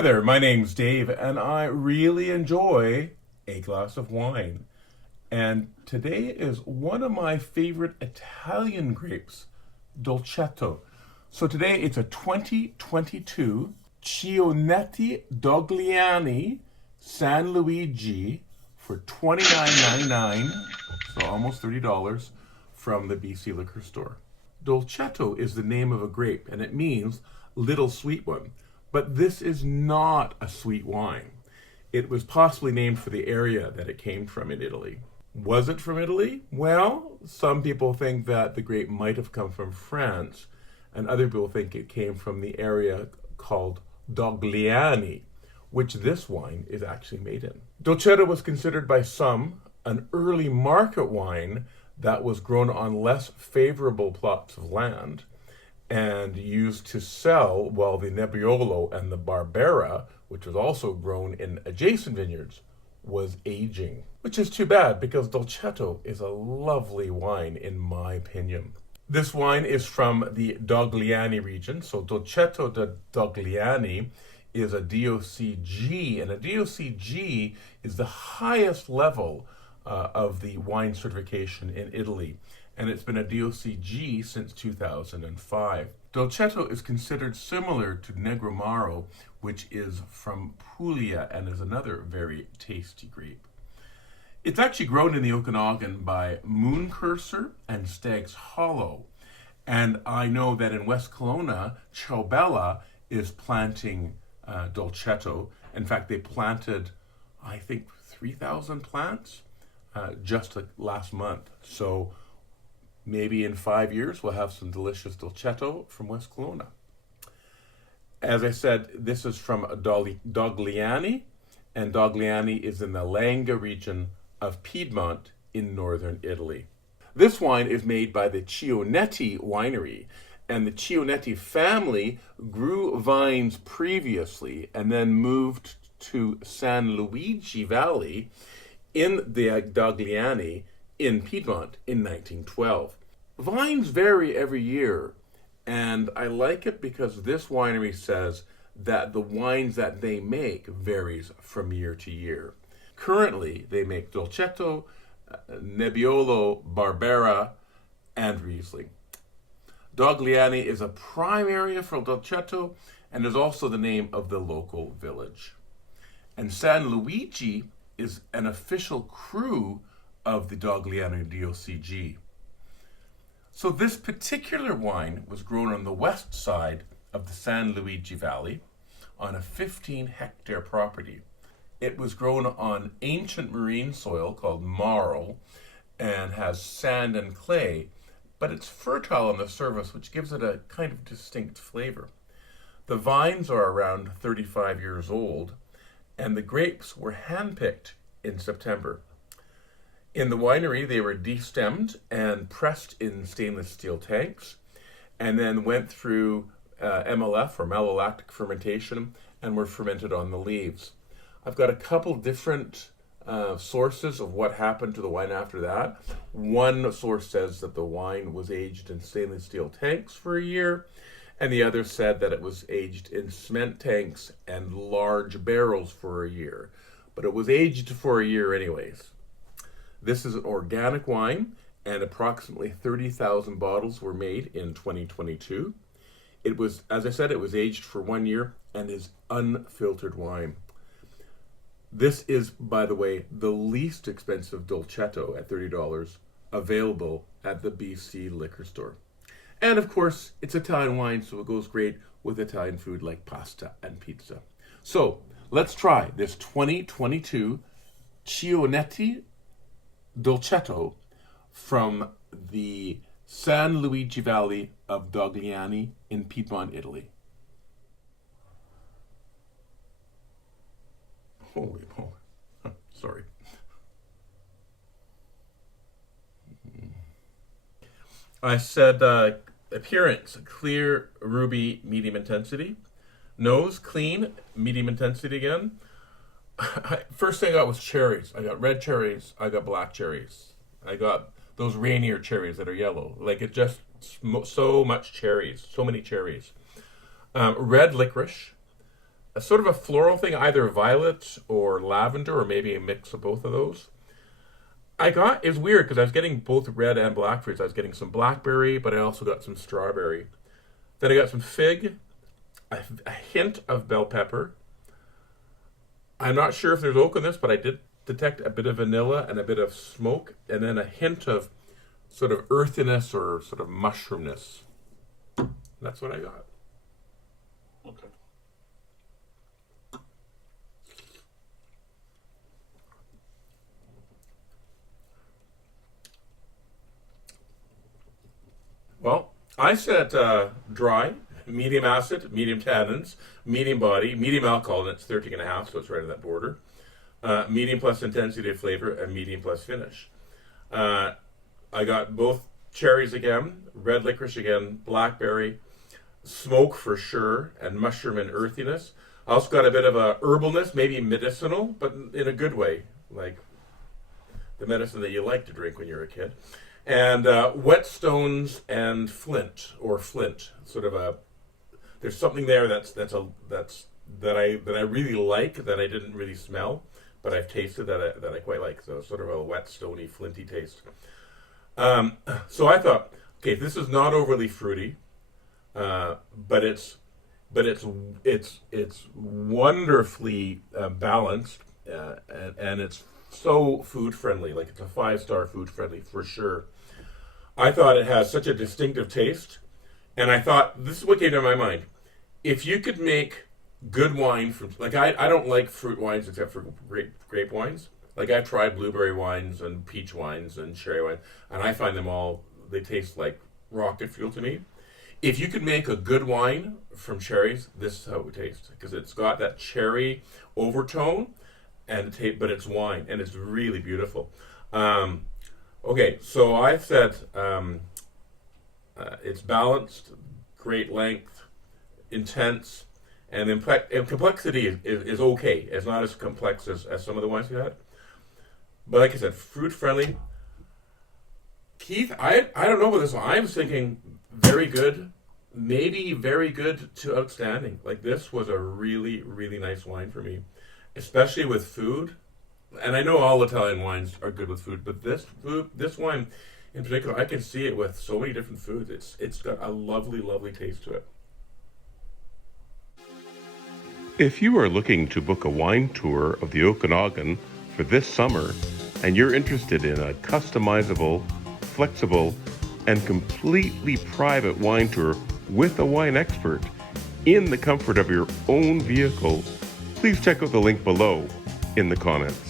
Hi there, my name's Dave, and I really enjoy a glass of wine. And today is one of my favorite Italian grapes, Dolcetto. So today it's a 2022 Cionetti Dogliani San Luigi for $29.99, so almost $30, from the BC liquor store. Dolcetto is the name of a grape, and it means little sweet one. But this is not a sweet wine. It was possibly named for the area that it came from in Italy. Was it from Italy? Well, some people think that the grape might have come from France, and other people think it came from the area called Dogliani, which this wine is actually made in. Dolcetto was considered by some an early market wine that was grown on less favorable plots of land and used to sell while the Nebbiolo and the Barbera, which was also grown in adjacent vineyards, was aging. Which is too bad, because Dolcetto is a lovely wine in my opinion. This wine is from the Dogliani region, so Dolcetto de Dogliani is a DOCG, and a DOCG is the highest level of the wine certification in Italy, and it's been a DOCG since 2005. Dolcetto is considered similar to Negromaro, which is from Puglia and is another very tasty grape. It's actually grown in the Okanagan by Moon Curser and Stag's Hollow, and I know that in West Kelowna, Ciobella is planting Dolcetto. In fact, they planted, I think, 3,000 plants just last month. So maybe in 5 years, we'll have some delicious Dolcetto from West Kelowna. As I said, this is from Dogliani, and Dogliani is in the Langa region of Piedmont in northern Italy. This wine is made by the Cionetti winery, and the Cionetti family grew vines previously and then moved to San Luigi Valley in the Dogliani in Piedmont in 1912. Vines vary every year, and I like it because this winery says that the wines that they make varies from year to year. Currently, they make Dolcetto, Nebbiolo, Barbera, and Riesling. Dogliani is a prime area for Dolcetto and is also the name of the local village. And San Luigi is an official cru of the Dogliani DOCG. So this particular wine was grown on the west side of the San Luigi Valley on a 15-hectare property. It was grown on ancient marine soil called marl and has sand and clay, but it's fertile on the surface, which gives it a kind of distinct flavor. The vines are around 35 years old, and the grapes were handpicked in September. In the winery, they were destemmed and pressed in stainless steel tanks, and then went through MLF, or malolactic fermentation, and were fermented on the leaves. I've got a couple different sources of what happened to the wine after that. One source says that the wine was aged in stainless steel tanks for a year, and the other said that it was aged in cement tanks and large barrels for a year. But it was aged for a year anyways. This is an organic wine, and approximately 30,000 bottles were made in 2022. It was, as I said, it was aged for 1 year and is unfiltered wine. This is, by the way, the least expensive Dolcetto at $30 available at the BC liquor store. And of course, it's Italian wine, so it goes great with Italian food like pasta and pizza. So let's try this 2022 Cionetti Dolcetto from the San Luigi Valley of Dogliani in Piedmont, Italy. Holy moly. Sorry. I said appearance, clear, ruby, medium intensity. Nose, clean, medium intensity again. First thing I got was cherries. I got red cherries. I got black cherries. I got those Rainier cherries that are yellow. Like, it just so much cherries. So many cherries. Red licorice, a sort of a floral thing, either violet or lavender, or maybe a mix of both of those. It's weird because I was getting both red and black fruits. I was getting some blackberry, but I also got some strawberry. Then I got some fig, a hint of bell pepper. I'm not sure if there's oak in this, but I did detect a bit of vanilla and a bit of smoke, and then a hint of sort of earthiness or sort of mushroomness. That's what I got. Okay. Well, I said dry, medium acid, medium tannins, medium body, medium alcohol, and it's 13.5, so it's right on that border. Medium plus intensity of flavor, and medium plus finish. I got both cherries again, red licorice again, blackberry, smoke for sure, and mushroom and earthiness. I also got a bit of a herbalness, maybe medicinal, but in a good way, like the medicine that you like to drink when you're a kid. And whetstones and flint, sort of a. There's something there that I really like that I didn't really smell, but I've tasted that I quite like. So sort of a whetstony, flinty taste. So I thought, okay, this is not overly fruity, but it's wonderfully balanced, and it's so food friendly. Like it's a 5-star food friendly for sure. I thought it has such a distinctive taste, and I thought this is what came to my mind. If you could make good wine from, like I don't like fruit wines except for grape wines. Like I've tried blueberry wines and peach wines and cherry wine, and I find them all, they taste like rocket fuel to me. If you could make a good wine from cherries, this is how it would taste, because it's got that cherry overtone, but it's wine, and it's really beautiful. Okay, so I said it's balanced, great length, intense, and complexity is okay. It's not as complex as some of the wines we had. But like I said, fruit friendly. Keith, I don't know about this one. I was thinking very good, maybe very good to outstanding. Like this was a really, really nice wine for me, especially with food. And I know all Italian wines are good with food, but this wine in particular, I can see it with so many different foods. It's got a lovely, lovely taste to it. If you are looking to book a wine tour of the Okanagan for this summer, and you're interested in a customizable, flexible, and completely private wine tour with a wine expert in the comfort of your own vehicle, please check out the link below in the comments.